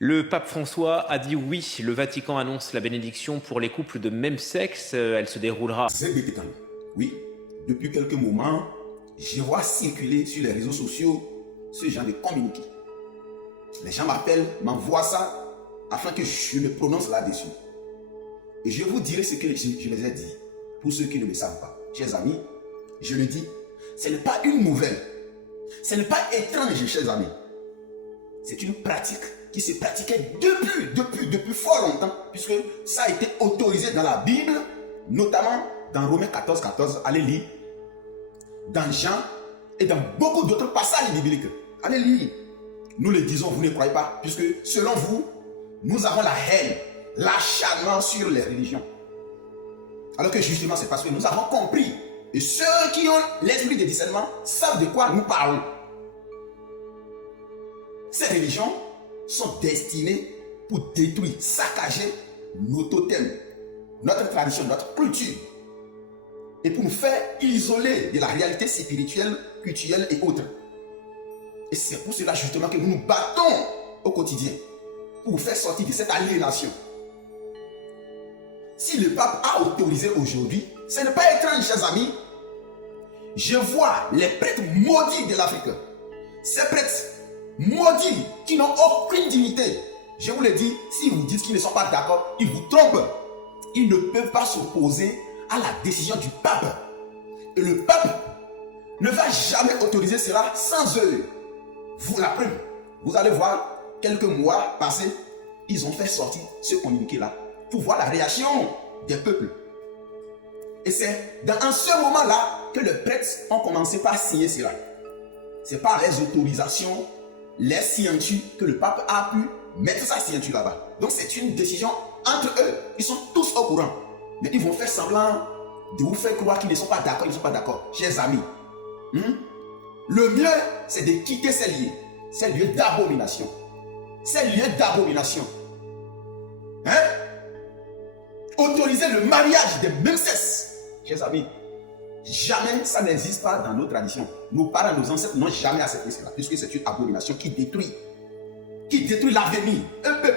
Le pape François a dit oui. Le Vatican annonce la bénédiction pour les couples de même sexe. Elle se déroulera. C'est bénéfique. Oui, depuis quelques moments, je vois circuler sur les réseaux sociaux ce genre de communiqué. Les gens m'appellent, m'envoient ça afin que je me prononce là-dessus. Et je vous dirai ce que je les ai dit. Pour ceux qui ne le savent pas, chers amis, je le dis, ce n'est pas une nouvelle. Ce n'est pas étrange, chers amis. C'est une pratique qui se pratiquait depuis fort longtemps, puisque ça a été autorisé dans la Bible, notamment dans Romains 14, allez lire, dans Jean et dans beaucoup d'autres passages bibliques. Allez lire. Nous le disons, vous ne croyez pas, puisque selon vous, nous avons la haine, l'acharnement sur les religions. Alors que justement, c'est parce que nous avons compris. Et ceux qui ont l'esprit de discernement savent de quoi nous parlons. Ces religions sont destinées pour détruire, saccager nos totems, notre tradition, notre culture. Et pour nous faire isoler de la réalité spirituelle, culturelle et autres. Et c'est pour cela justement que nous nous battons au quotidien pour vous faire sortir de cette aliénation. Si le pape a autorisé aujourd'hui, ce n'est pas étrange, chers amis. Je vois les prêtres maudits de l'Afrique. Ces prêtres maudits qui n'ont aucune dignité. Je vous le dis, si vous dites qu'ils ne sont pas d'accord, ils vous trompent. Ils ne peuvent pas s'opposer à la décision du pape. Et le pape ne va jamais autoriser cela sans eux. Vous la preuve, vous allez voir, quelques mois passés, ils ont fait sortir ce communiqué-là pour voir la réaction des peuples. Et c'est dans ce moment-là que les prêtres ont commencé par signer cela. C'est par les autorisations, les signatures que le pape a pu mettre sa signature là-bas. Donc c'est une décision entre eux. Ils sont tous au courant. Mais ils vont faire semblant de vous faire croire qu'ils ne sont pas d'accord. Ils ne sont pas d'accord. Chers amis, le mieux, c'est de quitter ces lieux d'abomination. Ces lieux d'abomination. Autoriser le mariage des mêmes sexes. Chers amis, jamais ça n'existe pas dans nos traditions. Nos parents, nos ancêtres n'ont jamais accepté cela, puisque c'est une abomination qui détruit l'avenir. Un peuple